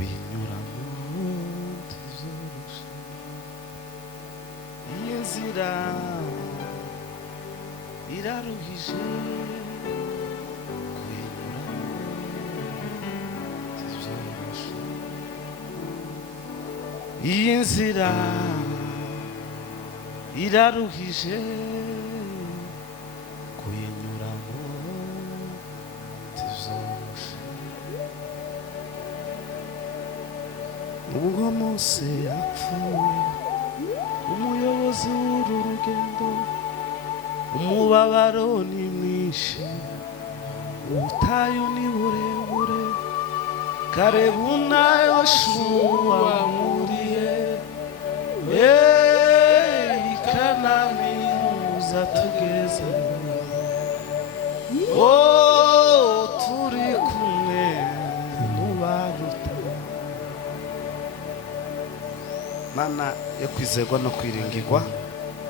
kuyinyuramo tuzoroshe iyi nzira iraruhije iyi nzira iraruhije kuyinyuramo tuzoroshe ubwo Mose yapfuye umuyobozi w'uru rugendo umubabaro ni mwinshi ubutayu ni burebure Karibu na Yoshua muriye Kanani muzatugeze turi kumwe n'ubaruta Mana yo kwizerwa no kwiringirwa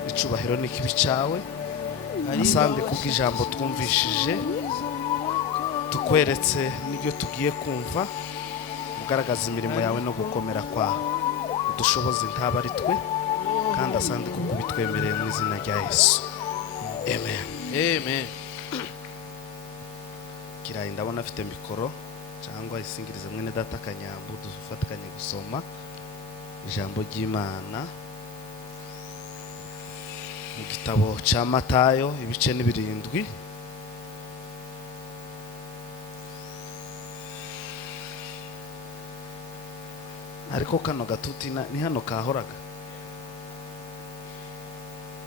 icubahiro n'ikibi cyawe asande kubw'ijambo twumvishije tukweretse n'ibyo tugiye kumva ugaragaza imirimo yawe no gukomera kwawe udushoboze nk'aba ari twe kandi asande kuko bitwemereye mu izina rya Yesu amen amen. Kirayi ndabona afite mikoro cyangwa isingirize mwene data Kanyambu dufatikanye gusoma ijambo ry'Imana mu gitabo cya Matayo ibice ni 7 ariko kano gatuti ni hano kahoraga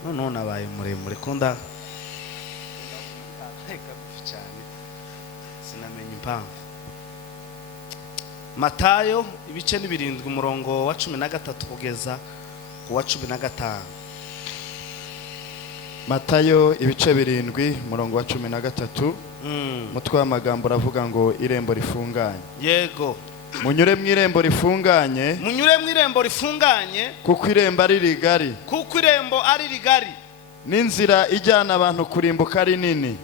none nabaye muremure kunda cyane sinamenye impamvu Matayo ibice ni 7 umurongo wa 13 kugeza ku wa 15 Matayo ibice 7 umurongo wa 13 mutwe w'amagambo ravuga ngo irembo rifunganye yego munyure mu irembo rifunganye kuko irembo ari rigari n'inzira ijyana abantu kurimbuka ari nini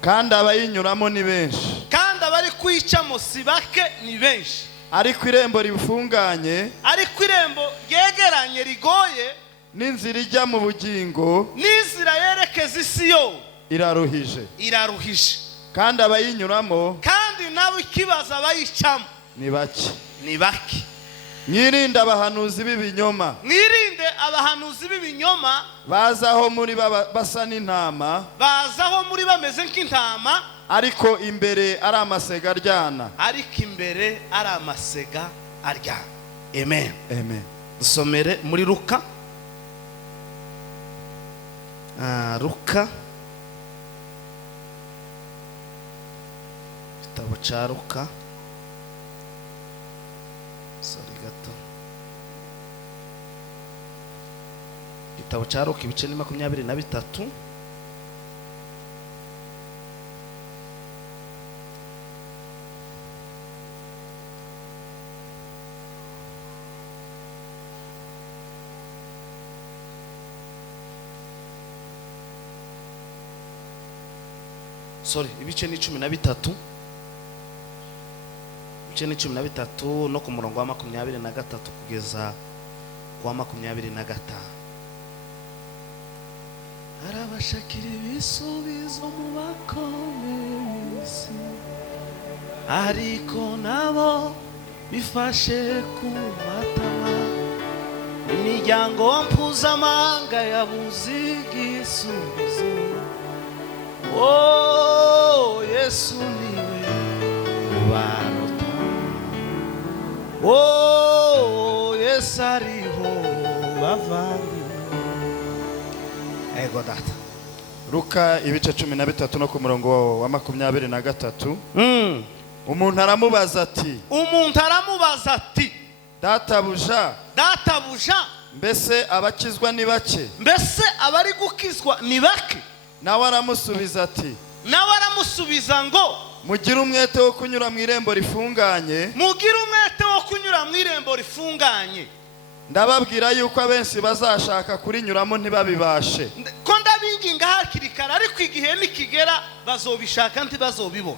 kandi abayinyuramo ni benshi kandi abari kwicamo si bake ni benshi ariko irembo rifunganye irembo ryegeranye rigoye n'inzira ijya mu bugingo n'inzira yerekeza Siyo iraruhije kandi abayinyuramo kandi nabo ikibazo abayicamo ni bake mwirinde abahanuzi b'ibinyoma bazaho muri basa n'intama bameze nk'intama ariko imbere ari amasega aryana amen dusomere muri Luka igitabo cya Luka igitabo cya Luka ibice ni 23 ibice ni 13 no ku murongo wa 23 kugeza ku wa 25 arabashakira ibisubizo mu bakomeye ariko nabo bifashe ku matama imiryango mpuzamahanga yabuze igisubizo Yesu niwe ubaruta Yesu ariho bavandimwe ego data Luka ibice 13 no ku murongo wa 23 umuntu aramubaza ati databuja mbese abakizwa ni bake mbese abari gukizwa ni bake nawe aramusubiza ngo mugire umwete wo kunyura mu irembo rifunganye ndababwira yuko abenshi bazashaka kurinyuramo ntibabibashe ko ndabinginga hakiri kare ariko igihe nikigera bazobishaka ntibazobibona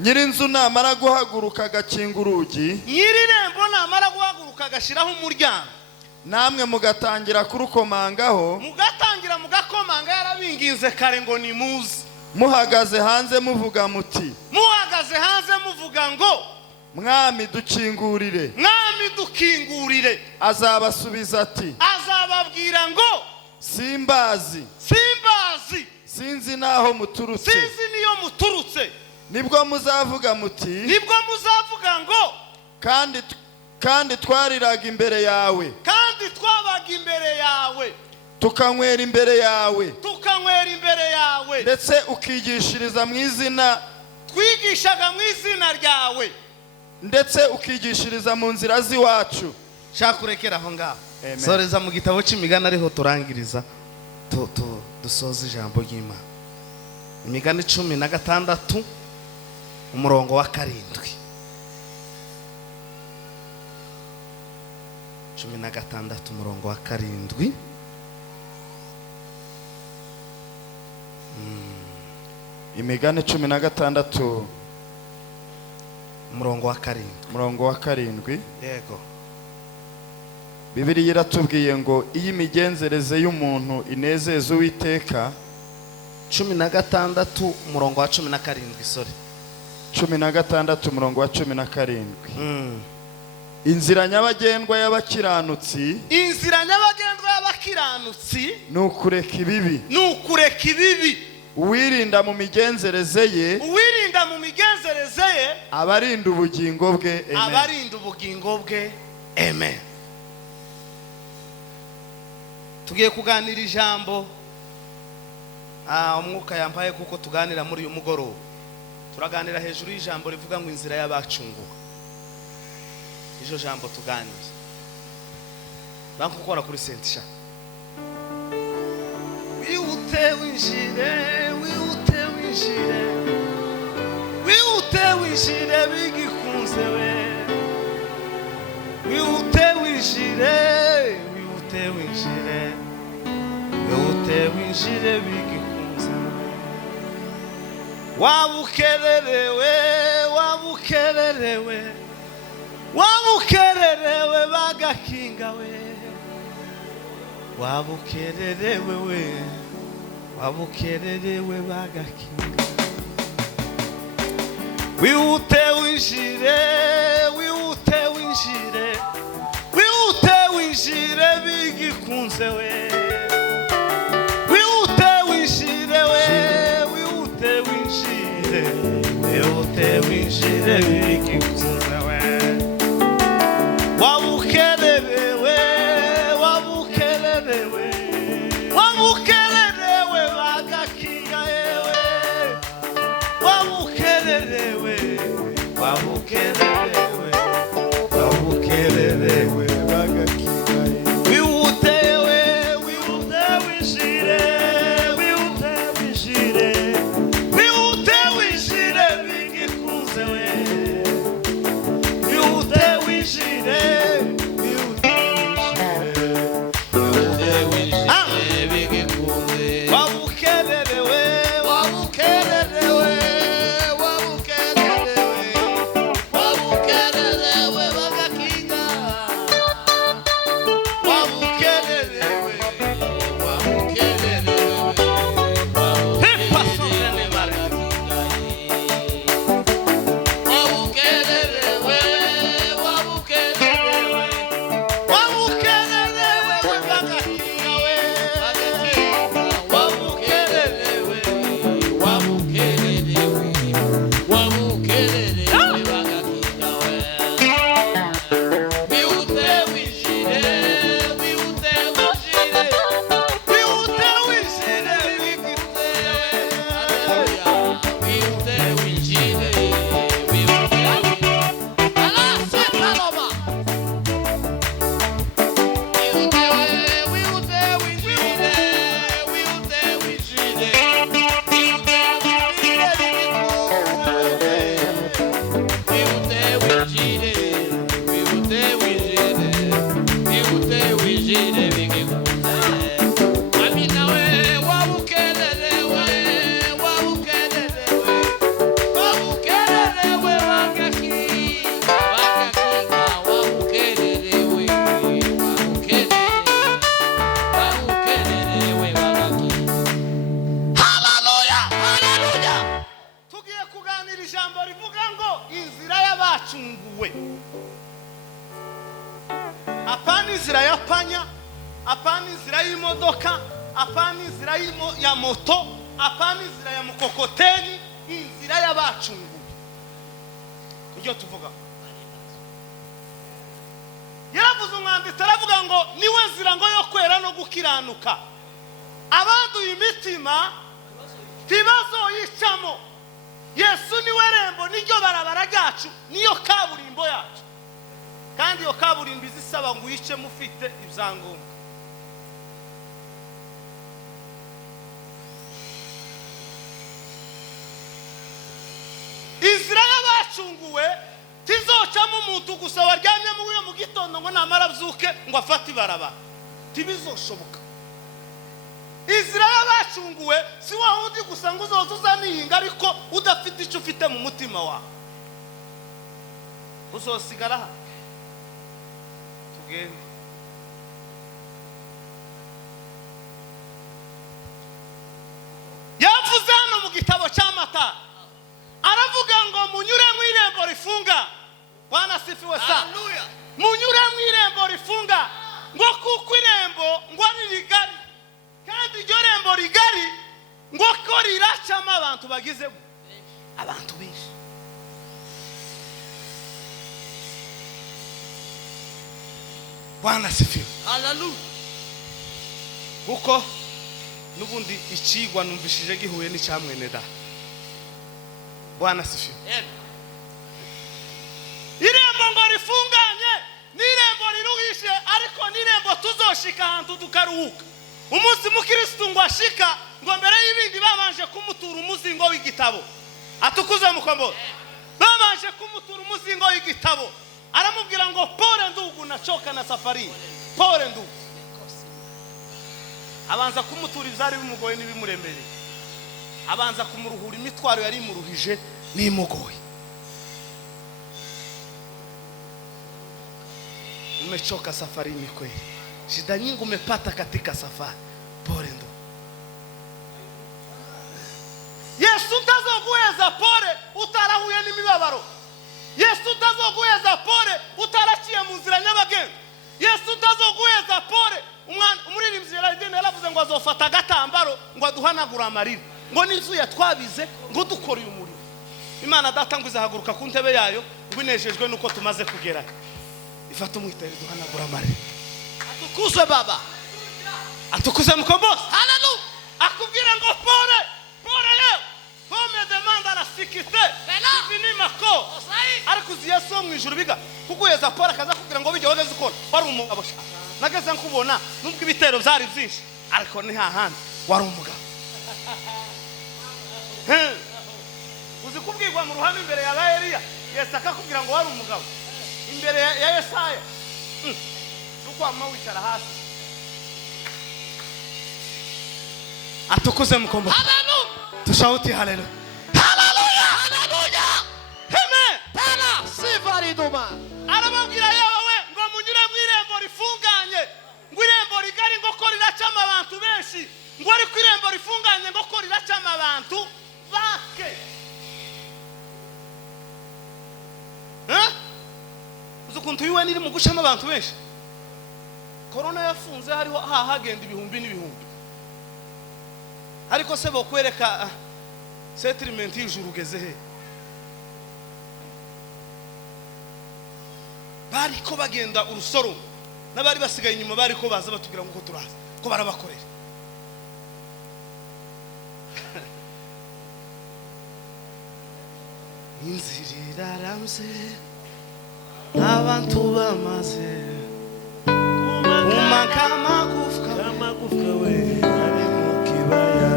nyirinzu namara guhaguruka agakinga urugi, nyir'irembo namara guhaguruka agashiraho umuryango, namwe mugatangira kurukomangaho, mugatangira mugakomanga yarabinginze kare ngo nimuze, muhagaze hanze muvuga muti, muhagaze hanze muvuga ngo mwami dukingurire, mwami dukingurire. azabasubiza ati, azababwira ngo simbazi, simbazi, sinzi naho muturutse. sinzi niyo muturutse. Nibwo muzavuga muti, nibwo muzavuga ngo kandi twariraga imbere yawe, kandi twabaga imbere yawe, tukanywera imbere yawe, tukanywera imbere yawe, ndetse ukigishiriza mu izina, twigishaga mu izina ryawe, ndetse ukigishiriza mu nzira z'iwacu. shaka urekera aho ngaho. Amen. Soreza mu gitabo cy'imigani ariho turangiriza dusoza ijambo ry'Imana. Imigani 16 umurongo wa 7. 16 umurongo wa 7. Imigani 16 umurongo wa 7. umurongo wa 7. Yego. Bibiliya iratubwiye ngo iyo imigenzereze y'umuntu inezeza Uwiteka. 16 umurongo wa 17. Sorry. 16 umurongo wa 17. Inzira nyabagendwa y'abakiranutsi, inzira nyabagendwa y'abakiranutsi ni ukureka ibibi, ni ukureka ibibi. uwirinda mu migenzereze ye, uwirinda mu migenzereze ye abarinda ubugingo bwe. Amen. abarinda ubugingo bwe. Amen. Tugiye kuganira ijambo umwuka yampaye kuko tuganira muri uyu mugoroba. Turaganira hejuru y'ijambo rivuga ngo inzira y'abacunguwe. Ijo jambo tuganira bankukora kuri sentisha. Wihute winjire, wihute winjire, wihute winjire bigikunze we, wihute winjire, wihute winjire, wihute winjire bigikunze we. Wabukererewe, wabukererewe, wabukererewe bagakinga we, wabukererewe we, wabukererewe bagakinga. Wihute winjire, wihute winjire, wihute winjire bigikunze we, wihute winjire we, wihute winjire, wihute winjire bigikunze we. Wabukererewe, wabukererewe, wabukererewe bagakinga yewe, wabukererewe, wabukererewe, wabukererewe bagakinga yewe. Wihutewe, wihute winjire, wihute winjire, wihute winjire bigikunze we. apana inzira y'imodoka, apana inzira ya moto, apana inzira ya mukokoteni, inzira y'abacunguwe. Nibyo tuvuga. Yaravuze umwanditsi aravuga ngo niwe nzira ngo yo kwera no gukiranuka. Abanduye imitima tibazoyicamo. Yesu niwe rembo, niryo barabara ryacu, niyo kaburimbo yacu. Kandi iyo kaburimbo izisaba ngo uyice mufite ibyangombwa. Inzira y'abacunguwe tizocamo umuntu gusa waryamye mu gitondo ngo namara byuke ngo afate ibarabara. Tibizoshoboka. Inzira y'abacunguwe si wa wundi gusa ngo uzoza uzanihinga ariko udafite icyo ufite mu mutima wawe. Uzosigara ha. Tugende. Yavuze hano mu gitabo cy'Amata. Aravuga ngo munyure mu irembo rifunga. Bwana sifiwe sana. Haleluya. Munyure mu irembo rifunga. Ngo kuko irembo ngo ari rigari. Kandi iryo rembo rigari ngo ko riracamo abantu bagize abantu benshi. Bwana sifiwe. Haleluya. Kuko nubundi ikigwa numvishije gihuye n'icyamwene da. Bwana sifiwe. Irembo ngo rifunganye, n'irembo riruhishe, ariko n'irembo tuzoshika ahantu tukaruhuka. Umunsi mukristo ngo ashika ngo mbere y'ibindi babanje kumutura umuzingo w'igitabo. Atukuze mukombo. Babanje kumutura umuzingo w'igitabo. Aramubwira ngo pole ndugu nachoka na safari. Pole ndugu. Abanza kumutura ivyari bimugoye n'ibimurembereye. Abanza kumuruhura imitwaro yari imuruhije n'imugoye. Umechoka safarini kweli. Shida nyingi umepata katika safari. Pole ndo. Yesu tazoguheza pole utarahuye n'imibabaro. Yesu tazoguheza pole utaraciye mu nzira nyabagendwa. Yesu tazoguheza pole umuririmbyi yaravuze ngo azofata agatambaro ngo aduhanagura amarira. Ngo n'inzu yatwabize ngo dukora uyu murimo. Imana data ngo izahaguruka ku ntebe yayo ngo inejejwe nuko tumaze kugera. Ifata umwitero duhanagura amarira. Atukuzwe baba. Atukuze mukombozi. Haleluya. Akubwira ngo pole, pole leo. Pome demanda la sikite. Sivini mako. Ariko Yesu mu ijuru biga kuguheza pole akaza kugira ngo bijye wageze ukora. Wari umugabo sha. Nageze nkubona nubwo ibitero byari byinshi ariko ni hahandi wari umugabo. Uzi kubwirwa mu ruhame imbere ya Eliya, Yesu akakubwira ngo wari umugabo. Imbere ya Yesaya. Nuko amawicara hasi. Atukuze mukombo. Haleluya. Tushauti haleluya. Haleluya. Haleluya. Amen. Tana sifari duma. Arababwira yewe ngo munyure mu irembo rifunganye. Ngo irembo rigari ngo ko riracama abantu benshi. Ngo ari ku irembo rifunganye ngo ko riracama abantu bake. Uzukuntu yiwe niri mu gucama abantu benshi. Corona yafunze hariho hagenda ibihumbi n'ibihumbi. Ariko se bokwereka settlement y'ijuru ugeze he? Bari ko bagenda urusoro n'abari basigaye inyuma bari ko baza batubwira ngo turaza ko barabakorera. Inzira ramze abantu bamaze kumakama gufka we ari mu kibaya.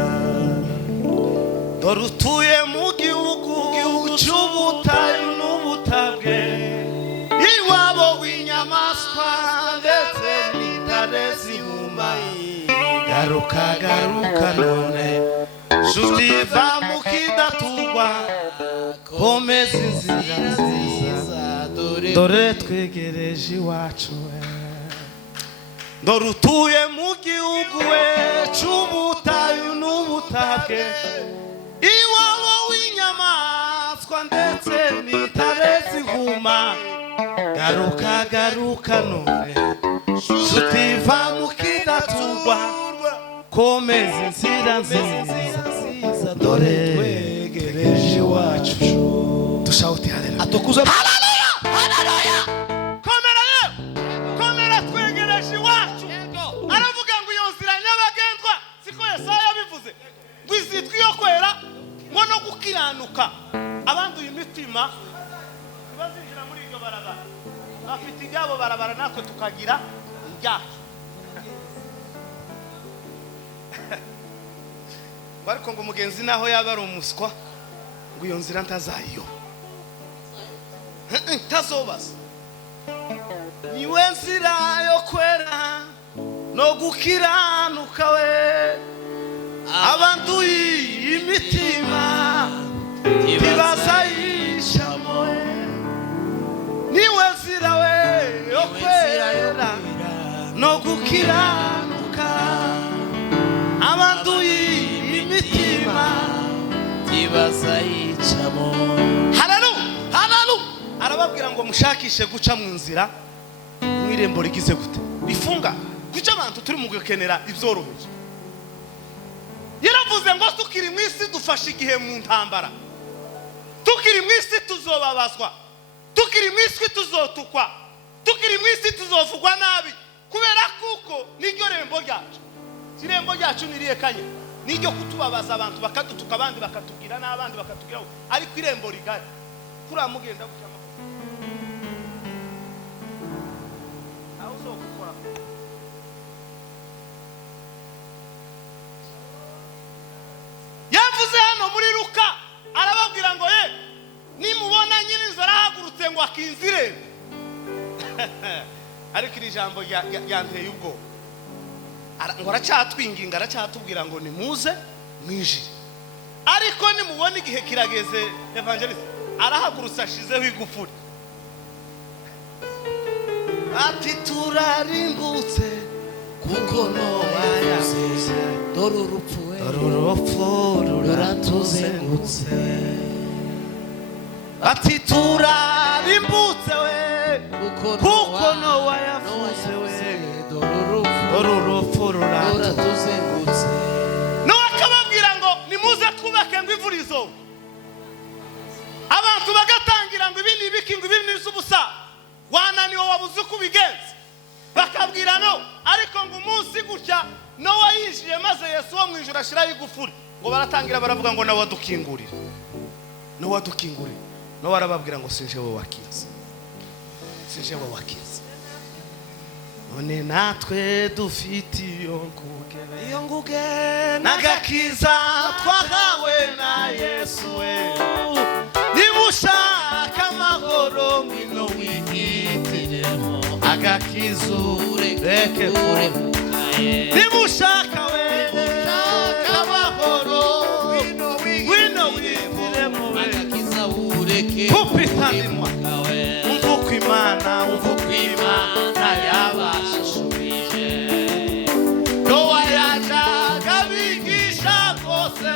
Dorutuye mu gihugu cy'ubutayu n'ubutabwe, iwabo w'inyamaswa ndetse n'intare zihuma. Garuka none nshuti va mu kidatugwa, komeza inzira nziza dore twegereje iwacu. Dorutuye mu gihugu we cy'ubutayu n'ubutabwe, iwabo w'inyamaswa ndetse n'intare zihuma. Garuka none nshuti va mu kidatugwa, uraturwa komeza inzira nziza dore twegereje iwacu dushauti haleluya atukuza haleluya haleluya komera twegereje iwacu aravuga ngo iyo nzira nyabagendwa siko Yesaya yabivuze ngo izitwa iyo kwera ngo no gukiranuka abanduye imitima bazinjira muri iryo barabara bafite ibyabo barabara natwe tukagira ibyacu bariko ngo mugenzi naho yaba ari umuswa ngo iyo nzira ntazayo tazobaza niwe nzira yo kwera no gukiranuka we abanduye imitima ntibazayishamo niwe nzira we yo kwera no gukiranuka abanduye imitima ntibazayicamo haleluya arababwira ngo mushakishe guca mu nzira mw'irembo rigize gute rifunga kuca abantu turi mu gukenera ibyoroheje yaravuze ngo tukiri mu isi dufashe igihe mu ntambara tukiri mu isi tuzobabazwa tukiri mu isi tuzotukwa tukiri mu isi tuzovugwa nabi kubera kuko niryo rembo ryacu irembo ryacu niriyekanye niryo kutubabaza abantu bakadutuka abandi bakatubwira n'abandi bakatubwira ariko irembo rigari kuramugenda gucama aho zo gukora yavuze hano muri Luka arababwira ngo nimubona nyine inzara hagurutse ngo akinzire ariko iri jambo yanteye ubwo ngo aracyatwinginga aracyatubwira ngo nimuze mwijire ariko nimubona igihe kirageze evangelist arahagurutse ashizeho igufuri ati turarimbutse kuko Nowa yavuze dore urupfu ruratuzengutse ati turarimbutse we kuko Nowa yavuze we dore urupfu ruratuzengutse Nowa akababwira ngo nimuze twubake ngo ivurizo abantu bagatangira ngo ibi nibiki ngo ibi nizubusa wananiwe wabuze kubigenza bakabwira no ariko ngo umunsi gutya Nowa yinjiye maze Yesu wo mwijuru ashiraho igufuri ngo baratangira baravuga ngo Nowa dukingurire Nowa arababwira ngo sinje wowe wakiza none natwe dufite iyo nguge n'agakiza twahawe na Yesu we nimushaka amahoro ngwino wihitiremo agakiza ureke nimushaka amahoro ngwino wihitiremo agakiza ureke kupitanimwa umvuka Imana yabashubije Nowa yajaga bigisha kose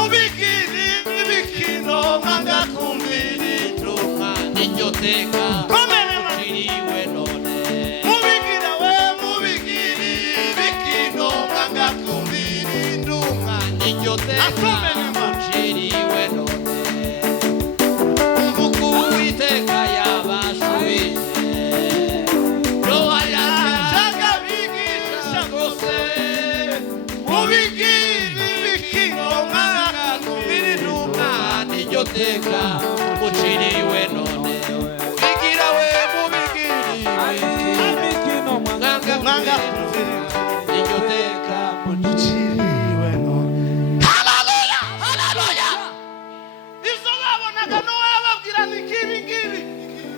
ubigiri ibikino mwanga kumvira intumwa n'iryo teka ririwe none mubigiri ibikino mwanga kumvira intumwa n'iryo teka ririwe none umvuka Uwiteka teka muciriwe none ubigira we mubigiri imikino mwanga iryo teka muciriwe none haleluya izo babonaga Nowa yababwira ni kibi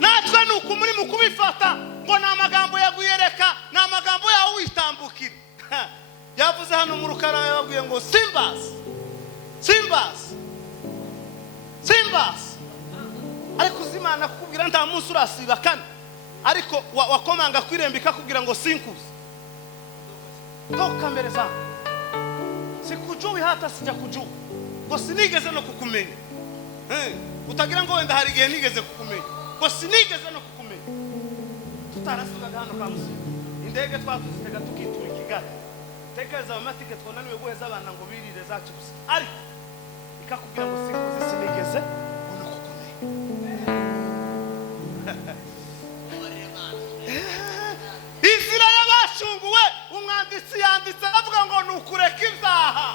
natwe nuko muri mu kubifata ngo ni amagambo yagwiyereka ni amagambo yawe witambukira yavuze hano mu rukara yababwiye ngo simbas ariko uzimana kukubwira nta munsi urasiba kane ariko wakomanga kwirembika kubwira ngo sinkuzi toka mbere zangu sikujui hata sijakujua ngo sinigeze no kukumenya utagira ngo wenda hari igihe nigeze kukumenya ngo sinigeze no kukumenya tutarasibaga hano kamusi indege twatuzitega tukitura i Kigali tekereza amatike twonaniwe guheza abana ngo birire zacu gusa ariko ikakubwira ngo sinkuzi sinigeze ubona kukomeye Inzira y'Abacyunguwe umwanditsi yanditse avuga ngo nukureka ibyaha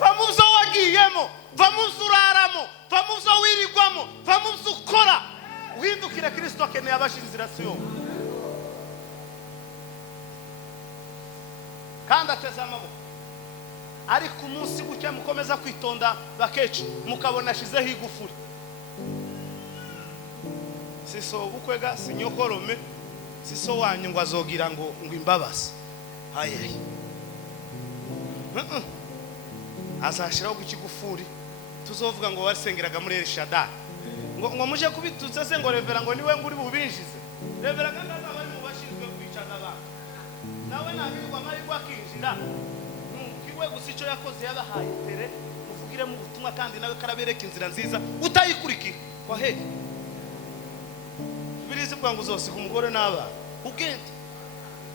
va mu byo wagiyemo va mu byo uraramo va mu byo wirirwamo va mu byo ukora uhindukire Kristo akeneye abashinzira Siyo kandi ateze amaboko ariko umunsi gucya mukomeza kwitonda bakeci mukabona ashizeho igufuri siso bukwega sinyokorome siso wanyu ngo azogira ngo imbabazi haye azashiraho gukigufuri tuzovuga ngo wasengeraga muri Elshadai ngo muje kubitutse se ngo revera ngo niwe nguri bubinjize revera kandi azaba ari mu bashinzwe kwicaza abantu nawe nabirwa amahirwe akinjira kiwe gusa icyo yakoze yabahaye imbere muvugire mu butumwa kandi nawe karabereka inzira nziza utayikurikira kwa he birizi bwa ngo uzosiga umugore n'abana ubwende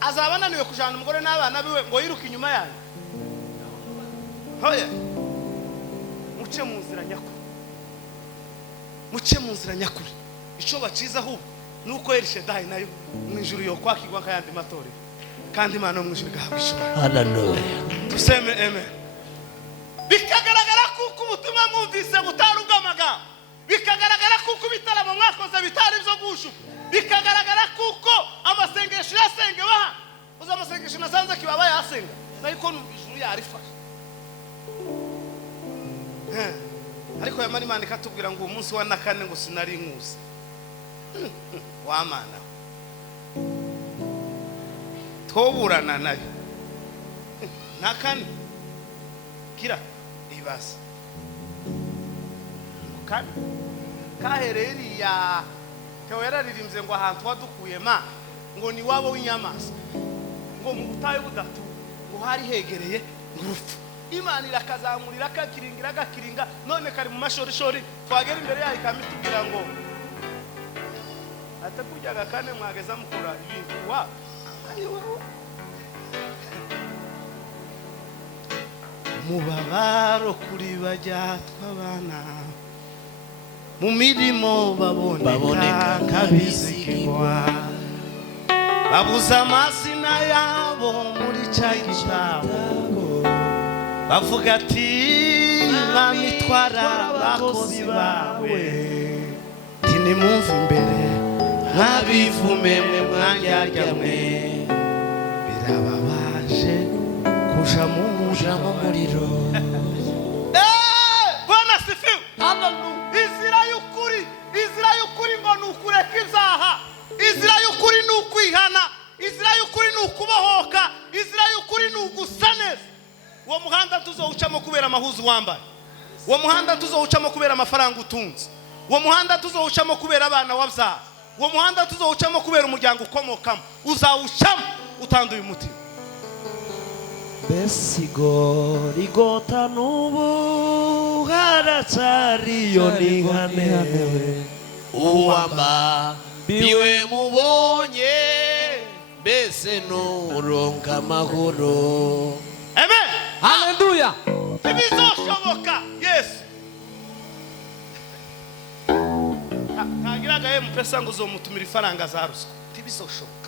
azaba ananiwe kujana umugore n'abana biwe ngo yiruke inyuma yayo hoya muce mu nzira nyakuri icyo baciza ahubwo nuko Elshadai nayo mu ijuru yo kwakirwa kayandi matorero kandi Imana mu ijuru gahabwa ishobora haleluya tuseme amen bikagaragara kuko ubutumwa mwumvise butaruga amagambo bikagaragara kuko ibitaramo mwakoze bitari byo gushu bikagaragara kuko amasengesho yasenge baha uza amasengesho nasanze kibaba yasenga nayiko ijuru yarifasha ariko yamara Imana ikatubwira ngo umunsi wa nakane ngo sinari nkuzi wamana toburana nayo nakane kira ibase kandi kahereri ya Theo yararirimbye ngo ahantu wadukuye ma ngo ni wabo w'inyamaswa ngo mu butayu budatu ngo hari hegereye ngurupfu Imana irakazamurira gakiringa none kari mu mashorishori twagera imbere yayo kamitubwira ngo atakujyaga kane mwageza mukora ibintu wa mubabaro kuri bajya twabana mu mirimo baboneka kabizigwa babuza amazina yabo muri cya gitabo bavuga ati mwami twara abakozi bawe tinimumva imbere nkabivume mwe mwanjya mwe birababaje kuja mu muriro Bwana sifiwe Inzira y'ukuri ngo nukureka ibyaha inzira y'ukuri nukwihana inzira y'ukuri nukubohoka inzira y'ukuri nugusa neza uwo muhanda tuzowucamo kubera amahuzu wambaye uwo muhanda tuzowucamo kubera amafaranga utunze uwo muhanda tuzowucamo kubera abana wabyaha uwo muhanda tuzowucamo kubera umuryango ukomokamo uzawucamo utanduye umutima besigo rigota nubu haracyariyo nihanewe uwamba biwe mubonye mbese nuronka amahoro amen haleluya ntibizoshoboka yesu ntagiraga mpesa ngo uzomutumira ifaranga za ruswa ntibizoshoboka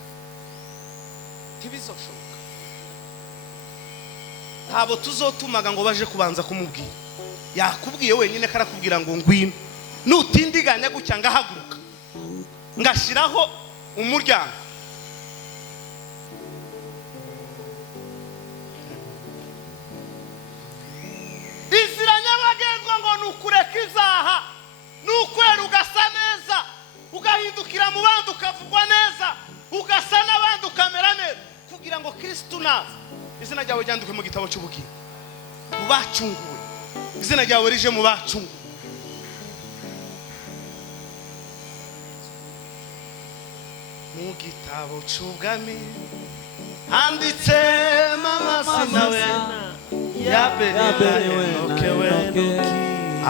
ntabo tuzotumaga ngo baje kubanza kumubwira yakubwiye wenyine karakubwira ngo ngwino nutindiganya gucya ngahaguruka ngashiraho umuryango inzira nyabagendwa ngo nukureka ibyaha nukwera ugasa neza ugahindukira mu bandi ukavugwa neza ugasa n'abandi ukamera neza kugira ngo Kristo naza izina ryawe ryandikwe mu gitabo cy'ubugingo mu bacunguwe izina ryawe rije mu bacunguwe mu gitabo cy'ubwami handitse amazina we yaberewe nokewe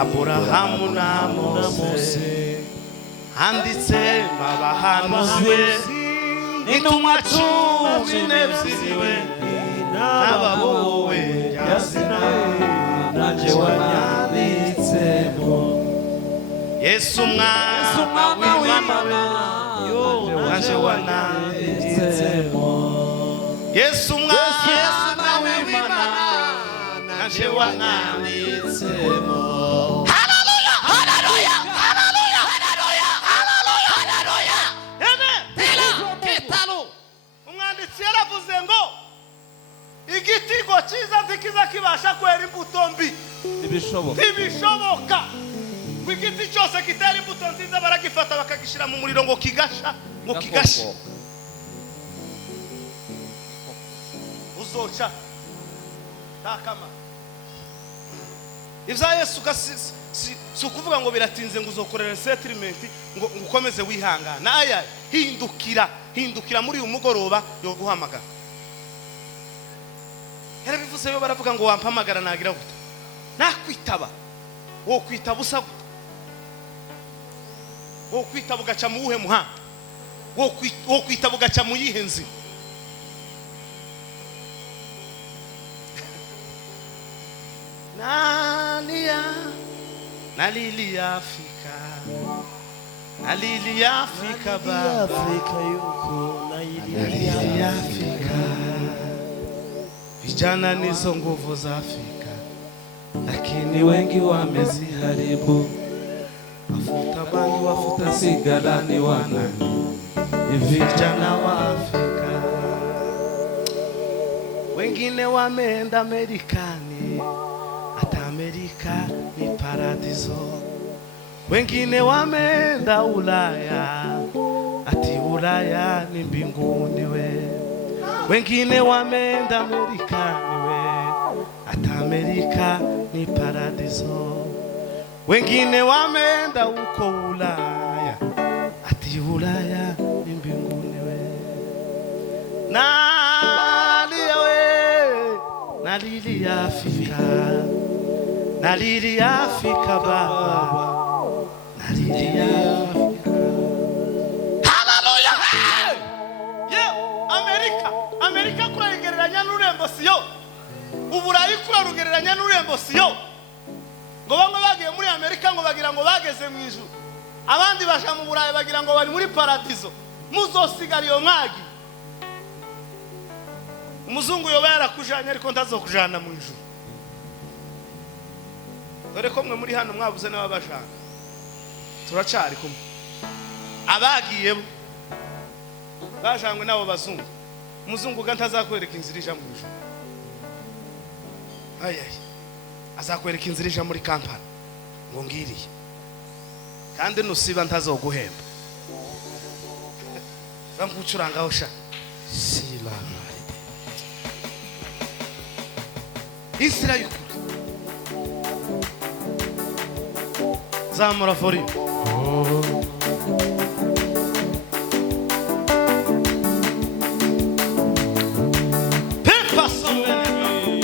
Aburahamu na Mose handitse abahanuzi intumwa cumi n'ebyiri we n'ababowe yazina nanjye wanyanditsemo Yesu mwana w'Imana nanjye wananditsemo Yesu mwana w'Imana nanjye wananditsemo Haleluya haleluya haleluya haleluya haleluya haleluya amen kitalo umwanditsi yaravuze ngo igiti ngo cyiza ntikiza kibasha kwera imbuto mbi ntibishoboka ngo igiti cyose kitera imbuto nziza baragifata bakagishyira mu muriro ngo kigasha uzoca takama ibya Yesu si ukuvuga ngo biratinze ngo uzokorera settlement ngo ukomeze wihangana aya hindukira muri uyu mugoroba yo guhamagara yarabivuze yo baravuga ngo wampamagara nagira gute nakwitaba wo kwitaba usa gute wo kwitaba ugaca mu uhe muhanda wo kwitaba ugaca mu yihe nzi nalilia Afrika baba nalilia Afrika vijana nizo nguvu za Afrika lakini wengi wameziharibu mafuta bangi wafuta sigara ni wanani vijana wa Afrika wengine wameenda Amerikani hata Amerika ni paradiso wengine wameenda Ulaya ati Ulaya ni mbinguni we wengine wameenda Amerikani we hata Amerika ni paradiso wengine wameenda uko Ulaya ati Ulaya ni mbinguni we nalilia Afrika nalilia Afrika baba nalilia Afrika haleluya Amerika kuragereranya n'urembo Siyo Uburayi kurarugereranya n'urembo Siyo ngo bamwe bagiye muri Amerika ngo bagira ngo bageze mu ijuru abandi basha mu Burayi bagira ngo bari muri paradiso muzosigara iyo mwagi umuzungu yoba yarakujanye ariko ntazokujana mu ijuru dore ko mwe muri hano mwabuze n'ababashaka turacari kumwe abagiye bajangwe nabo bazungu umuzungu ntazakwereka inzira ija mu ijuru azakwereka inzira ija muri Kampala ngo ngiriye kandi nusiba ntazoguhemba bangucurangaho sha sila Inzira y'ukuri zamura fori pepa somene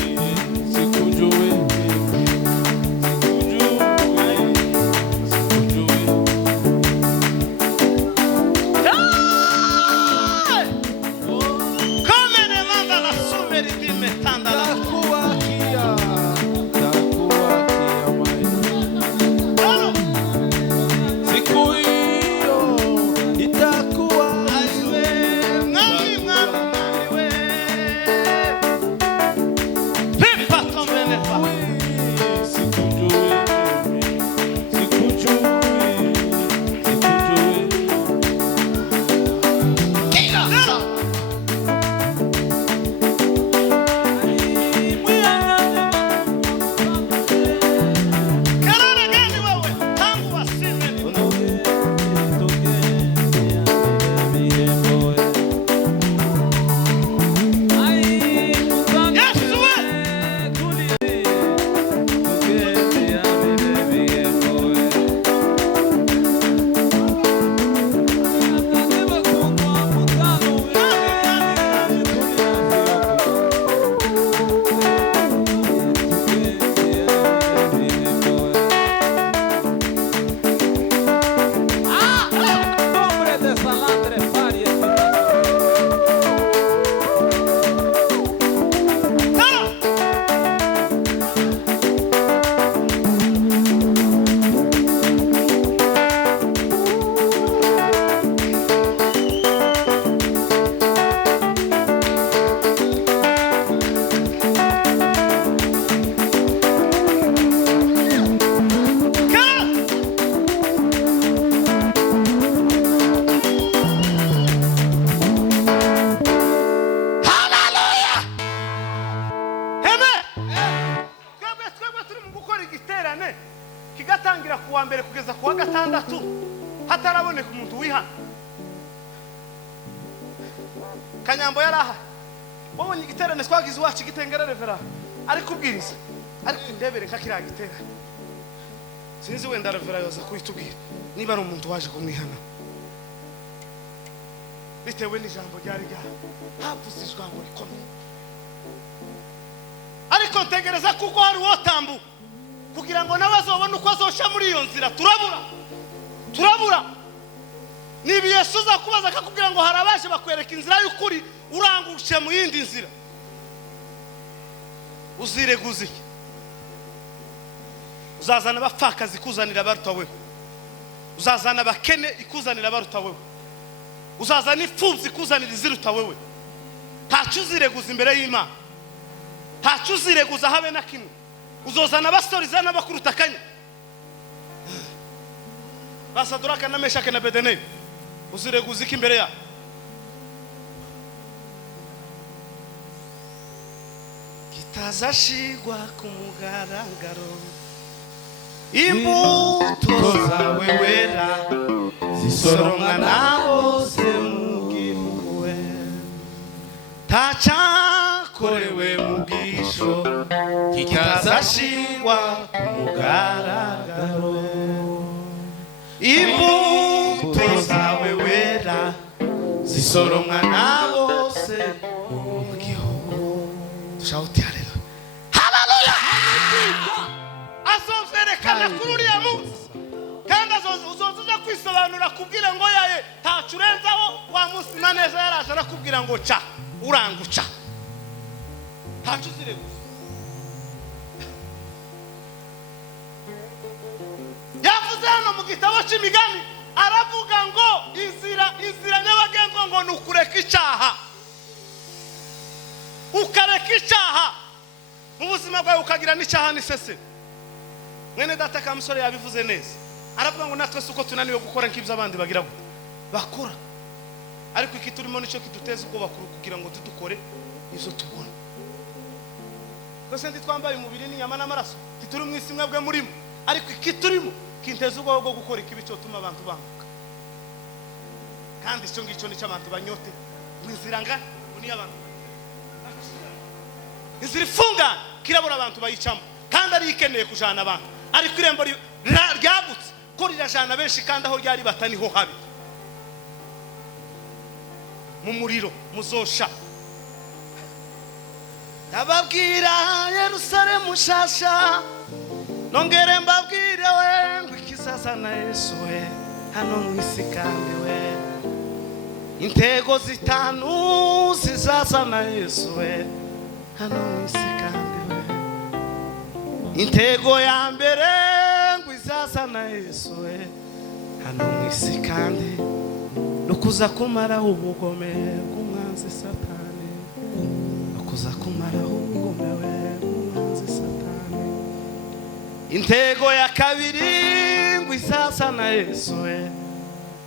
Sikui gukora igiterane kigatangira kuwa mbere kugeza kuwa gatandatu hataraboneka umuntu wihana. Kanyambo yaraha wabonye igiterane twagize wacu gitengera revera ari kubwiriza ariko ndebere nka kiriya giterane sinzi wenda revera yoza kuitubwira niba ari umuntu waje kumwihana bitewe n'ijambo ryari havuze ijambo rikomeye. Ariko ntegereza kuko hari wotambu kugira ngo nabazobone uko azosha muri iyo nzira. Turabura niba Yesu azakubaza akakubwira ngo harabaje bakwereka inzira y'ukuri urangushe mu yindi nzira, uzireguza iki? Uzazana abapfakazi ikuzanira abaruta wewe, uzazana abakene ikuzanira abaruta wewe, uzazana imfubyi ikuzanira iziruta wewe. Ntacyo uzireguza imbere y'Imana, ntacyo uzireguza habe na kimwe. Uzozana abastoriza n'abakurutakanya basaduraka na Meshake na Bedenego, uzireguza iki imbere ya? Kitazashigwa ku mugaragaro imbuto zawe wera zisoromwa na bose mu gihugu, tacakorewe mu bwisho kitazashigwa ku mugaragaro imbuto zawe wera zisoromwa na bose mu gihugu. Shauti haleluya. Azovyerekana kuri uriya munsi kandi uzoza kwisobanura kubwira ngo yaye ntacyo urenzaho. Wa munsi maneza yaraje arakubwira ngo ca uranguca, ntacyo uzireguza. Yavuze hano mu gitabo cy'imigani aravuga ngo inzira nyabagendwa ngo nukureka icyaha, ukareka icyaha mu buzima bwawe ukagira n'icyaha n'isese. Mwene data Kamusore yabivuze neza, aravuga ngo natwe suko tunaniwe gukora nk'ibyo abandi bagira bakora, ariko iki turimo nicyo kiduteza ubwoba kugira ngo tudukore izo tubona. Kose ndi twambaye umubiri n'inyama n'amaraso, tituri mu isi mwebwe murimo, ariko iki turimo kinteza ubwoba bwo gukora ikibi cyo tuma abantu banguka. Kandi icyo ngicyo nicyo abantu banyote mwizira nga uni abantu inzira ifunga kirabura abantu bayicamo kandi ari ikeneye kujana abantu, ariko irembo ryagutse ko rirajana benshi kandi aho ryari bataniho habi. Mu muriro muzosha. Ndababwira Yerusalemu shasha, nongere mbabwire we ngo ikizaza na Yesu we hano mwisi kandi we. Intego zitanu zizaza na Yesu we hano mwisi kandi we. Intego ya mbere ngo izaza na Yesu we hano mwisi kandi nukuza kumaraho ubugome bw'umwanzi Satani, nukuza kumaraho ubugome we bw'umwanzi Satani. Intego ya kabiri ngo izaza na Yesu we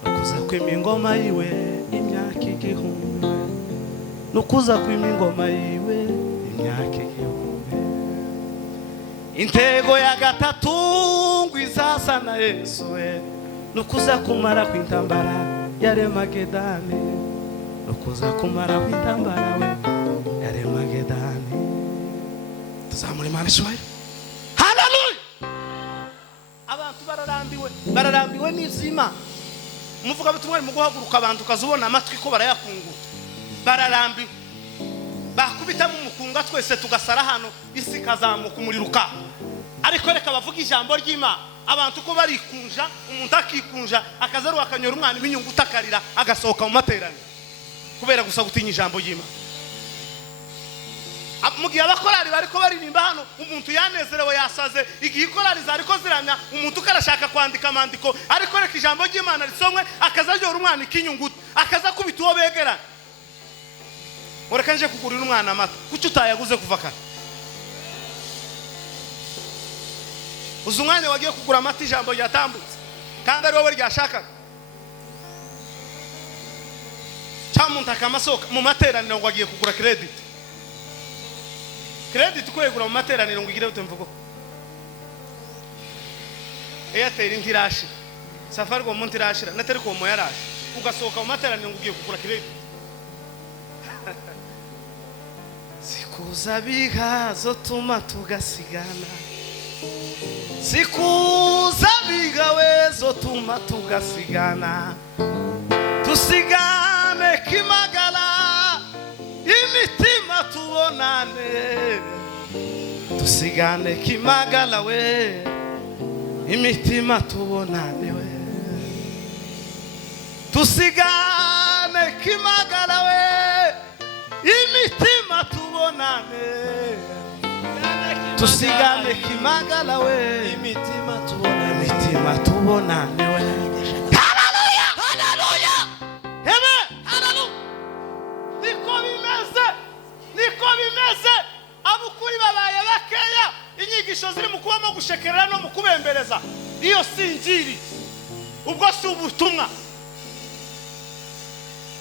nukuza kwima ingoma yiwe imyaka igihumbi, nukuza kwima ingoma yiwe imyaka igihumbi. Intego ya gatatu ngo izaza na Yesu we nukuza kumara kw'intambara yaremagedani, nukuza kumara kw'intambara we yaremagedani. Tuzamura Imana ishimwe. Haleluya. Abantu bararambiwe n'izima. Umuvuga butumwa mu guhaguruka abantu kazubona amatwi ko barayakungura. Bararambiwe bakubita mu mukunga twese tugasara hano isi kazamuka umuriruka. Ariko reka bavuga ijambo ry'Imana, abantu ko barikunja, umuntu akikunja akazaru akanyora umwana ibinyungu utakarira agasohoka mu materaniro kubera gusa gutinya ijambo ry'Imana. Mugihe abakorari bariko baririmba hano umuntu yanezerewe yasaze, igihe ikorari zariko ziramya umuntu ukarashaka kwandika amandiko, ariko reka ijambo ry'Imana risomwe akazajora umwana ikinyungu akaza kubita uwo begera. Ureka nje kugurira umwana amata kuki utayaguze kuva kare? Uzi umwanya wagiye kugura amata ijambo ryatambutse kandi ari wowe ryashakaga. Cyamuntu akamasoka mu materaniro ngo agiye kugura credit kwegura mu materaniro ngo igire utemvugo. Airtel ntirashira, Safaricom ntirashira, na Telecom yarashe. Ugasohoka mu materaniro ngugiye kugura credit. Sikuza bigazo tuma tugasigana. Sikuza bigawe zo tuma tugasigana. Tusigane kimagala imitima tubonane. Tusigane kimagala we imitima tubonane we. Tusigane kimagala we imitima tubonane. Tusigane kimagala we imitima tubonane. Imitima tubonane we. Hallelujah! Hallelujah! Amen! Hallelujah! Niko bimeze abukuri babaye bakeya inyigisho ziri mu kubamo gushekerera no mu kubembereza iyo sinjiri ubwo si ubutumwa.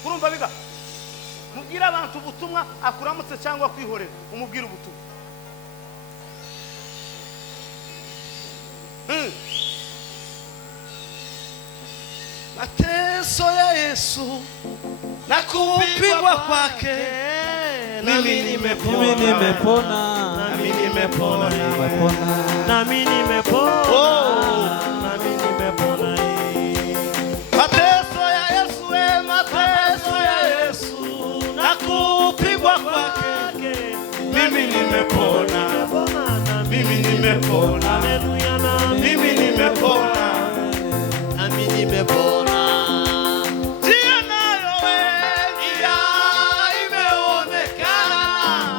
Kurumva biga mubwira abantu ubutumwa akuramutse cyangwa kwihorera umubwira ubutumwa. Mateso ya Yesu na kupigwa kwake nami nimepona. Nami nimepona. Nami nimepona. Nami nimepona. Mateso ya Yesu, mateso ya Yesu na kupigwa kwake mimi nimepona. Mimi nimepona. Haleluya. Mimi nimepona. Nami nimepona. Njia nayo njia imeonekana.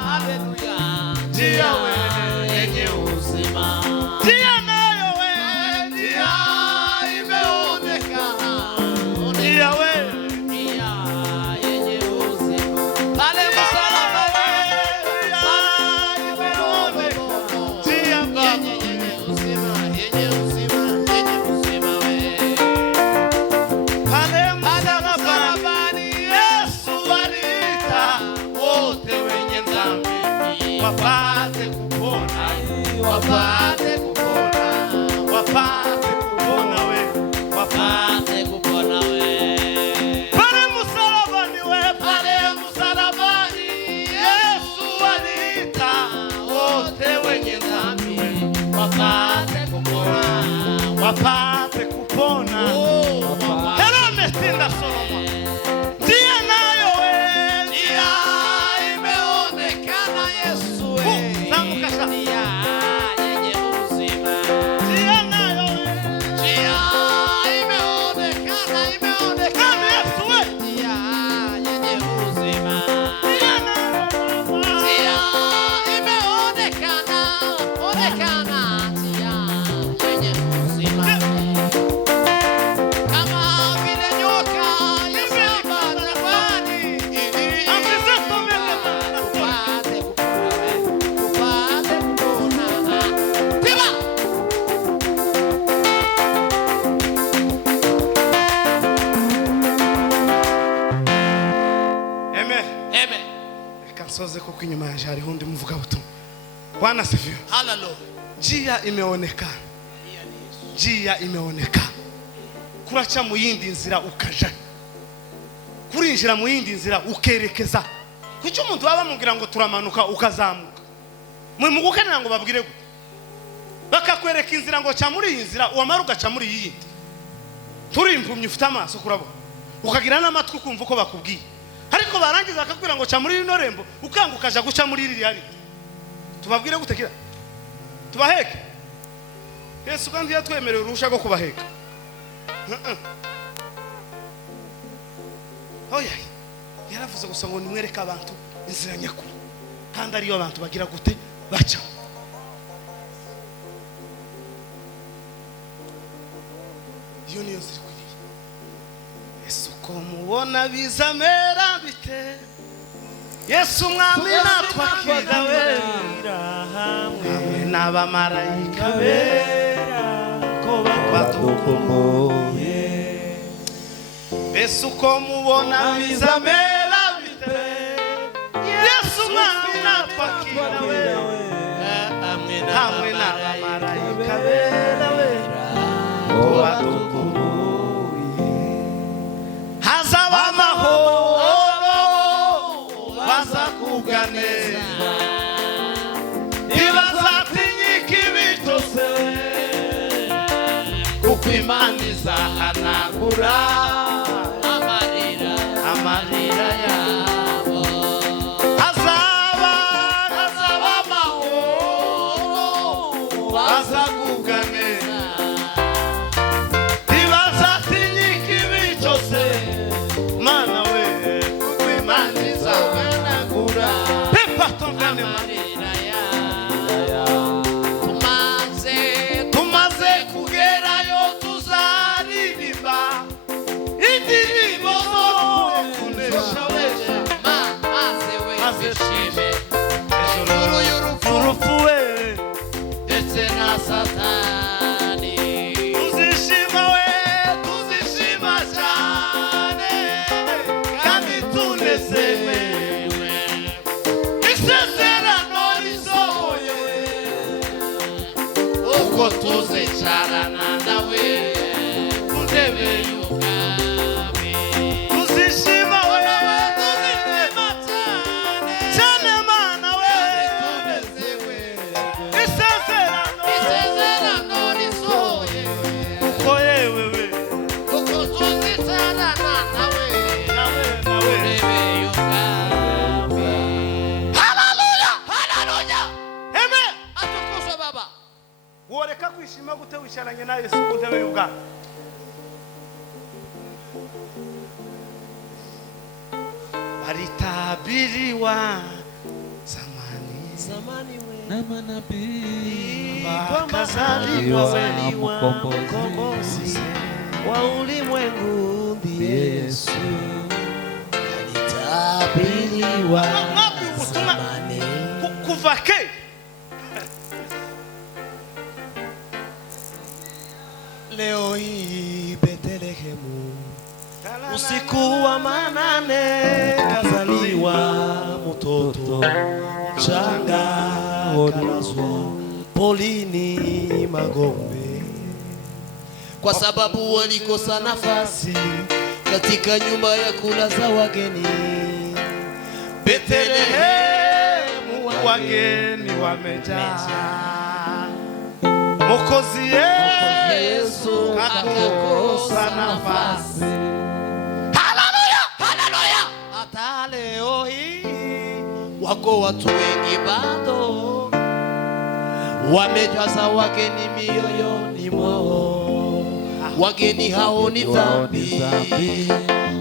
Haleluya. Njia yenye uzima. Njia nayo njia imeonekana. Njia yenye uzima. Pale msalaba wapate kupona, wapate kupona, wapate kupona we, wapate kupona we. Pale msalabani we, pale msalabani Yesu aliita wote wenye dhambi wapate kupona, wapate kupona. Hello Mestinda Solomon. Njia nayo we, njia imeonekana Yesu we. Namukasha. Njia yenye uzima. Njia nayo we, njia imeonekana, imeonekana Yesu we. Njia yenye uzima. Njia nayo we, njia imeonekana, onekana njia yenye uzima. Kama vile nyoka yasema nafani ili amzizeto mele upate kupona we, upate kupona. Tiba! Amen. Amen. Kansoze kuko inyuma ya jari hundi mvuga butumwa. Bwana sifiwe. Hallelujah. Njia imeonekana. Njia imeonekana. Kuracha mu yindi nzira ukaja. Kurinjira mu yindi nzira ukerekeza. Kuki umuntu baba mugira ngo turamanuka ukazamuka. Mwe mugukenera ngo babwire gute. Bakakwereka inzira ngo cha muri iyi nzira uwamaruka cha muri iyi. Turi impumyi ufite amaso kurabo. Ukagira n'amatwi kumva uko bakubwiye. Ariko barangiza akakubwira ngo cha muri ino rembo ukangukaja guca muri iri yari. Tubabwire gute kira? Tubaheke. Yesu kandi yatwemerera urusha go kubaheka. Oya. Yaravuze gusa ngo nimwereka abantu inzira nyakuri. Kandi ariyo abantu bagira gute baca. Iyo niyo nzira kwiriye. Yesu ko mubona bizamera bite. Yesu mwami natwakira we. Hamwe n'abamarayika bera ko batukumbuye. Yesu ko mubona bizamera bite. Yesu mwami natwakira we. Hamwe n'abamarayika bera hazaba amahoro bazakugwa neza ntibazatinyika ibitose kuko Imana izahanagura amarira yabo hazaba amahoro bazakugwa neza ntibazatinyika ibitose Mana we kuko Imana izahanagura amarira yabo tumaze kugerayo tuzaririmba indirimbo zo kunesha maze wishime ijuru y'urupfu we ndetse na Satani tuzishima we tuzishima cyane kandi tunezerewe isezerano risohoye uko tuzicarana nawe ku ntebe y'ubwami tuzishima we tuzishima cyane Mana we tunezerewe isezerano risohoye uko yewe we uko tuzicarana nawe ku ntebe y'ubwami. Hallelujah, hallelujah, amen. Atukuzwe Baba. Woreka kwishima gute wicaranye na Yesu ku ntebe y'ubwami? Walitabiriwa zamani na manabii wakazaliwa mkombozi wa ulimwengu ndiye Yesu alitabiriwa zamani kuva ke leo hii Betlehemu usiku wa manane kazaliwa mtoto mchanga kalazwa polini Magombe kwa sababu walikosa nafasi katika nyumba ya kulaza wageni. Betlehemu wageni wamejaa, Mwokozi Yesu kakosa nafasi. Haleluya, haleluya. Hata leo hii wako watu wengi bado wamejaza wageni mioyoni mwao. Wageni hao ni dhambi.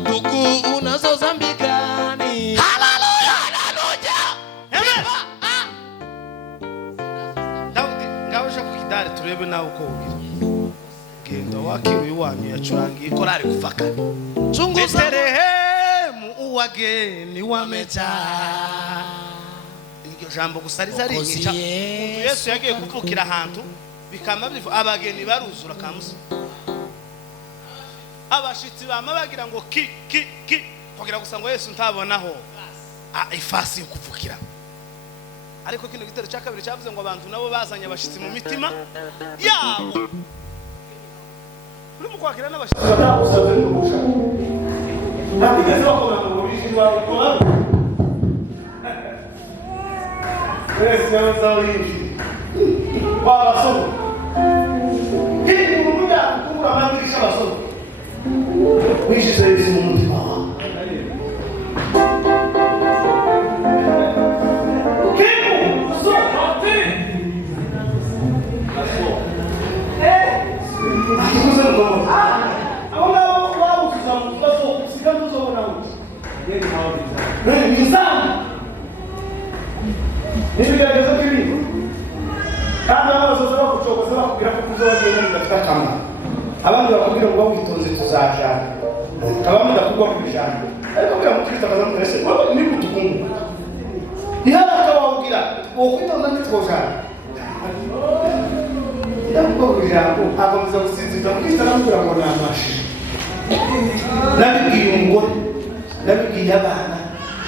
Ndugu, unazo dhambi gani? Haleluya, haleluya. Amen. Daudi ngawusha kukidare turebe nawe uko ugira. Genda wakiwe wanyu yacurangiye korari kufaka. Chunguza Betlehemu uwageni wamejaa. Iryo jambo gusariza rinyica. Yesu yagiye kupfukira ahantu bikama bivu abageni baruzura kamusi. Abashitsi bama bagira ngo ki kugira gusa ngo Yesu ntabonaho ifasi yo kuvukira. Ariko kino gitero cya kabiri cyavuze ngo abantu nabo bazanye abashitsi mu mitima yabo. Uri mu kwakira n'abashitsi batagusaze n'ubusha. Ntabigeze bakora ngo bishi wawe ko Yesu yazauri baba so. Kiki kumuja kukura madirisha baso. Wishi saizi mu mutima wawe. Abandi bakubwira ngo witonze tuzajana abandi ndakugwa kubijana ariko bwa mukristo akazamuka ese ni kutukungu nihaba akawubwira ukwitonda nitwojana ndakugwa kubijana akomeza gusinziza mukristo aramubwira ngo namashije nabibwiye umugore nabibwiye abana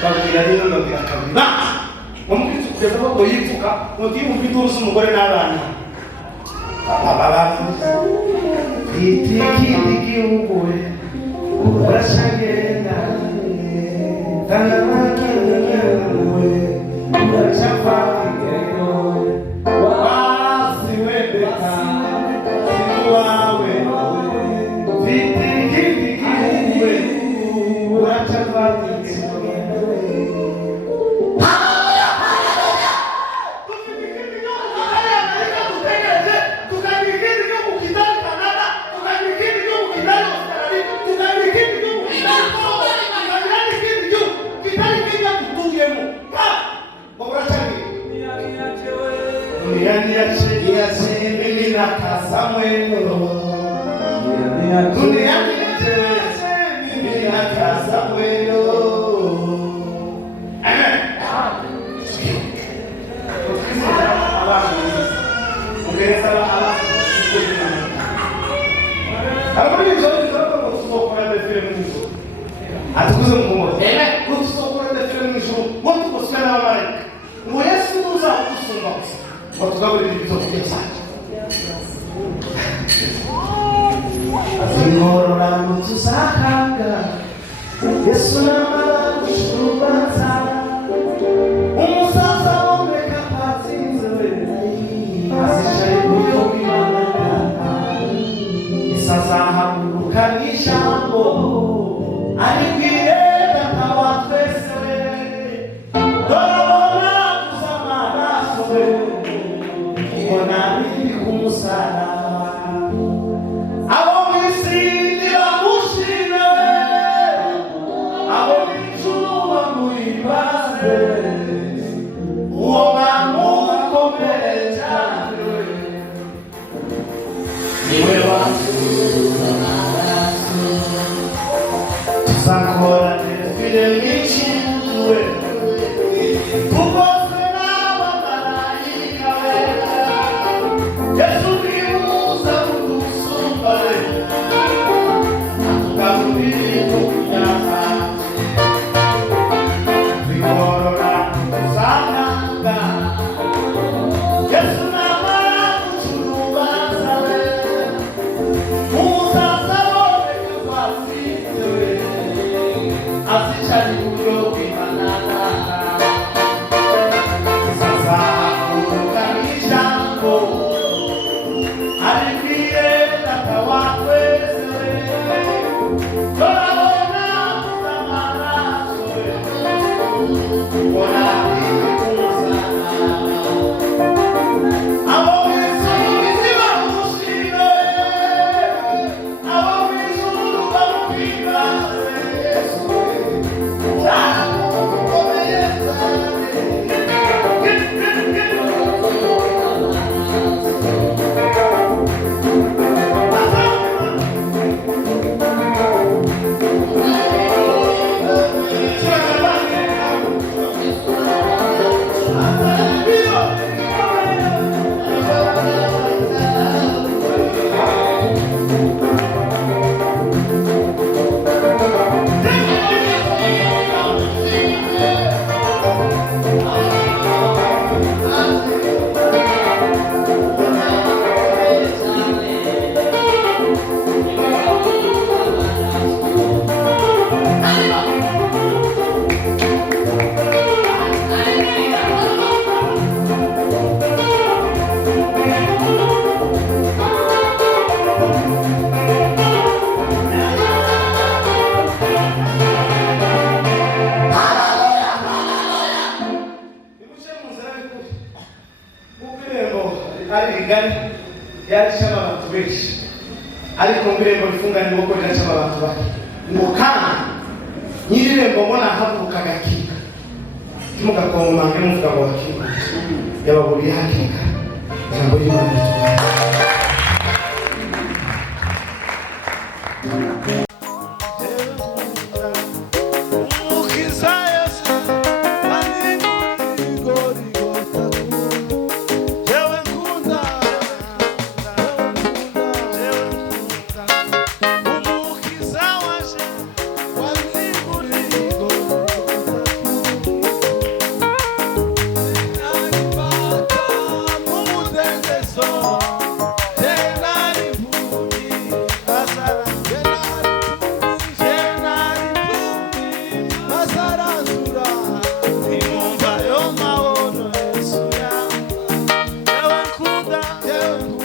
babwira rero ndabwira kabiri umukristo kugeza ko yipfuka ngo ndiyumva ituruza umugore n'abana igihugu urashagenda tanamakiwe urashafakigero wasiwe beka siwawe igihugu urashafakigero atukuze mkumbo kutusokora ndefere mwisho watu kusana wamareka ngo Yesu nuza kusumba watu gaburi bizo cyane azingorora mutusakanga Yesu namara kushubatsa umusaza womeka patsinze asishaye kuyo bimana isazahamuka nishambo Aligireta tawatese Dorona kuzamara sobe Kona nini kumusara Abo misiri bamushine Abo michuma muibase Uoma mukomele chane Niwe watu Sakora nefile michiwe Kubose na wamalaika weka Yesu niuza kukusumbale Atukamubili kukunyaka Vikorora kusananga Yesu namara kuchulubaza Muzaza womeka kwasiwe Asichali kuyo kimanana Sasa kukanishango Alipie tatawakweze Torabona kusamara soe Kona hivi kumusana Abo misuri bamushine Abo misuru bamupika Yalishama abantu benshi ariko mbirembo lifunga ni boko yalishama abantu bake ngokana nyirembo mbona havuka gakika kimuka kwa mwange muvuga ngo hakika yababuriye hakika jambo y'Imana So Yesu